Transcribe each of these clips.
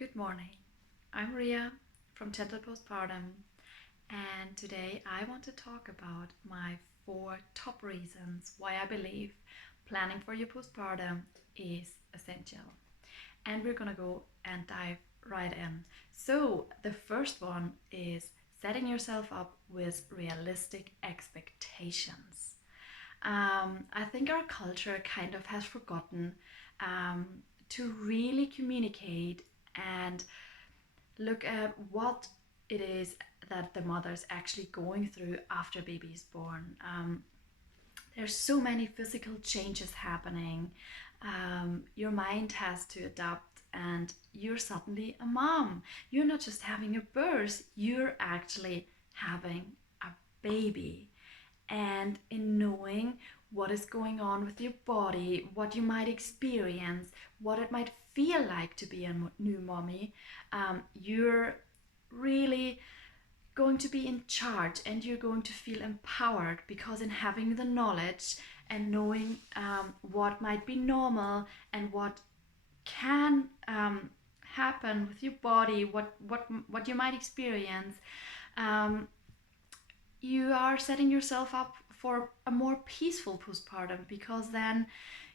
Good morning. I'm Ria from Gentle Postpartum, and today I want to talk about my four top reasons why I believe planning for your postpartum is essential. And we're gonna go and dive right in. So, the first one is setting yourself up with realistic expectations. I think our culture kind of has forgotten um, to really communicate and look at what it is that the mother's actually going through after baby is born. There's so many physical changes happening. Your mind has to adapt, and you're suddenly a mom. You're not just having a birth, you're actually having a baby. And in knowing what is going on with your body, what you might experience, what it might feel like to be a new mommy, you're really going to be in charge and you're going to feel empowered because in having the knowledge and knowing what might be normal and what can happen with your body, what you might experience, um, you are setting yourself up for a more peaceful postpartum because then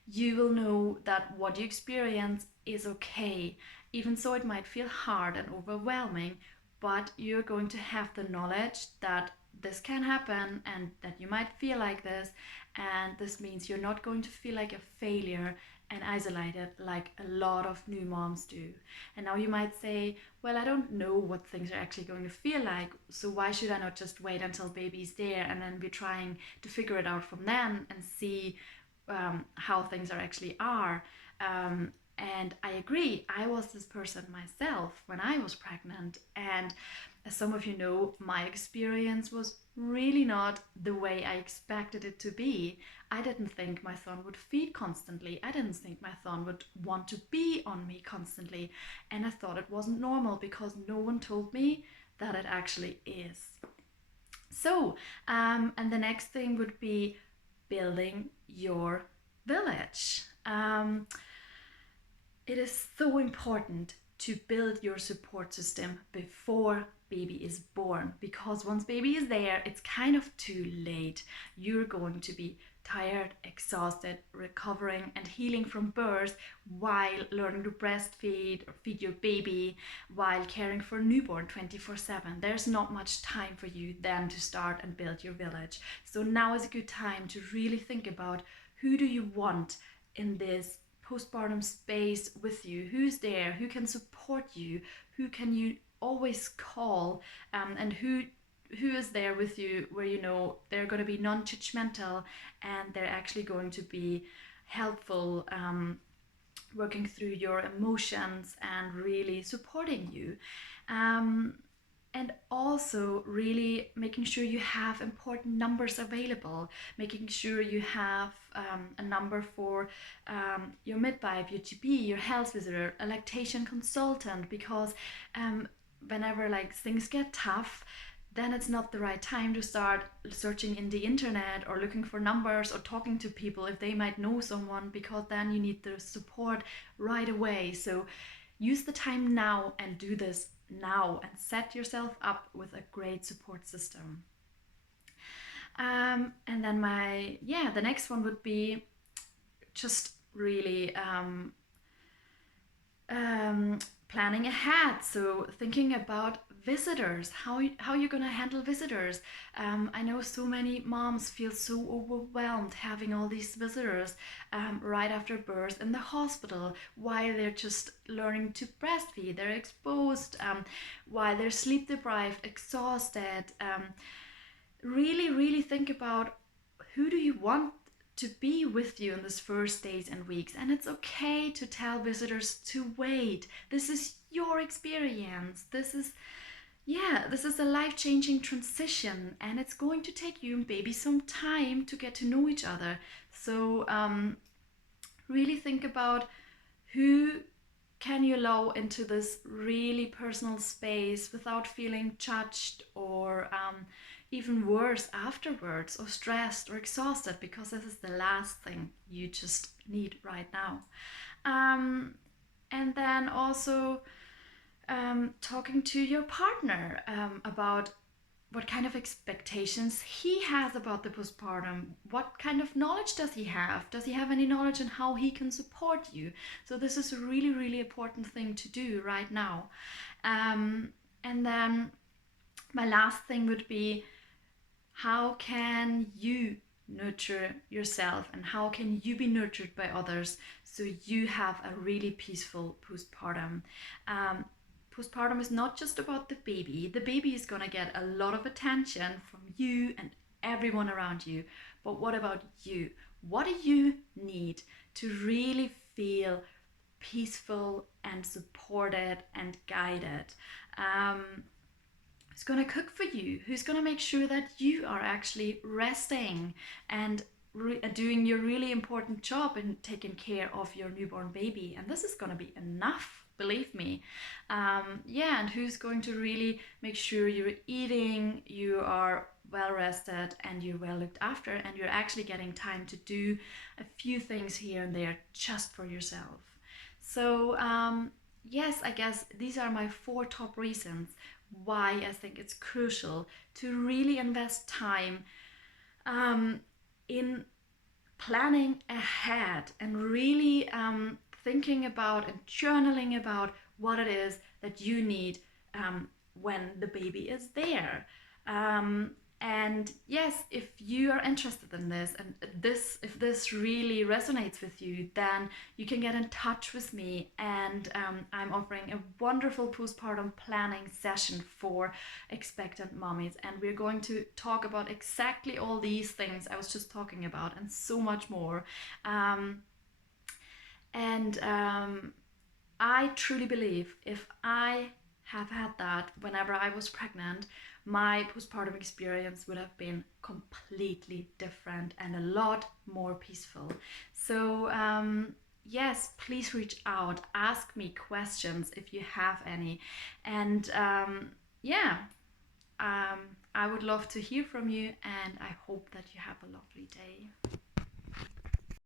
you will know that what you experience is okay. Even so, it might feel hard and overwhelming, but you're going to have the knowledge that this can happen and that you might feel like this, and this means you're not going to feel like a failure and isolated like a lot of new moms do. And now you might say, well, I don't know what things are actually going to feel like, so why should I not just wait until baby's there and then be trying to figure it out from then and see how things are actually are. And I agree, I was this person myself when I was pregnant. And as some of you know, my experience was really not the way I expected it to be. I didn't think my son would feed constantly. I didn't think my son would want to be on me constantly. And I thought it wasn't normal because no one told me that it actually is. So, and the next thing would be building your village. It is so important to build your support system before baby is born because once baby is there, it's kind of too late. You're going to be tired, exhausted, recovering and healing from birth while learning to breastfeed or feed your baby while caring for newborn 24/7. There's not much time for you then to start and build your village. So now is a good time to really think about who do you want in this postpartum space with you, who's there, who can support you, who can you always call, and who is there with you where you know they're going to be non-judgmental and they're actually going to be helpful, working through your emotions and really supporting you. um, and also really making sure you have important numbers available, making sure you have a number for your midwife, your GP, your health visitor, a lactation consultant, because whenever like things get tough, then it's not the right time to start searching in the internet or looking for numbers or talking to people if they might know someone, because then you need the support right away. So use the time now and do this now and set yourself up with a great support system. And then the next one would be just really um, planning ahead. So thinking about visitors, how you're gonna handle visitors. I know so many moms feel so overwhelmed having all these visitors right after birth in the hospital while they're just learning to breastfeed. They're exposed, while they're sleep deprived, exhausted. Really, really think about who do you want to be with you in this first days and weeks. And it's okay to tell visitors to wait. This is your experience. This is a life-changing transition, and it's going to take you and baby some time to get to know each other. So really think about who can you allow into this really personal space without feeling judged or even worse afterwards, or stressed or exhausted, because this is the last thing you just need right now. And then also talking to your partner about what kind of expectations he has about the postpartum. What kind of knowledge does he have? Does he have any knowledge on how he can support you? So this is a really, really important thing to do right now. And then my last thing would be, how can you nurture yourself and how can you be nurtured by others so you have a really peaceful postpartum? Um, Postpartum is not just about the baby. The baby is going to get a lot of attention from you and everyone around you. But what about you? What do you need to really feel peaceful and supported and guided? Who's going to cook for you? Who's going to make sure that you are actually resting and doing your really important job and taking care of your newborn baby? And this is going to be enough, believe me. Yeah, and who's going to really make sure you're eating, you are well rested, and you're well looked after, and you're actually getting time to do a few things here and there just for yourself. So, yes, I guess these are my 4 top reasons why I think it's crucial to really invest time um, in planning ahead and really thinking about and journaling about what it is that you need when the baby is there. Um, and yes, if you are interested in this and if this really resonates with you, then you can get in touch with me. And I'm offering a wonderful postpartum planning session for expectant mommies. And we're going to talk about exactly all these things I was just talking about and so much more. And I truly believe if I have had that whenever I was pregnant, my postpartum experience would have been completely different and a lot more peaceful. So, yes, please reach out, ask me questions if you have any. And yeah, I would love to hear from you, and I hope that you have a lovely day.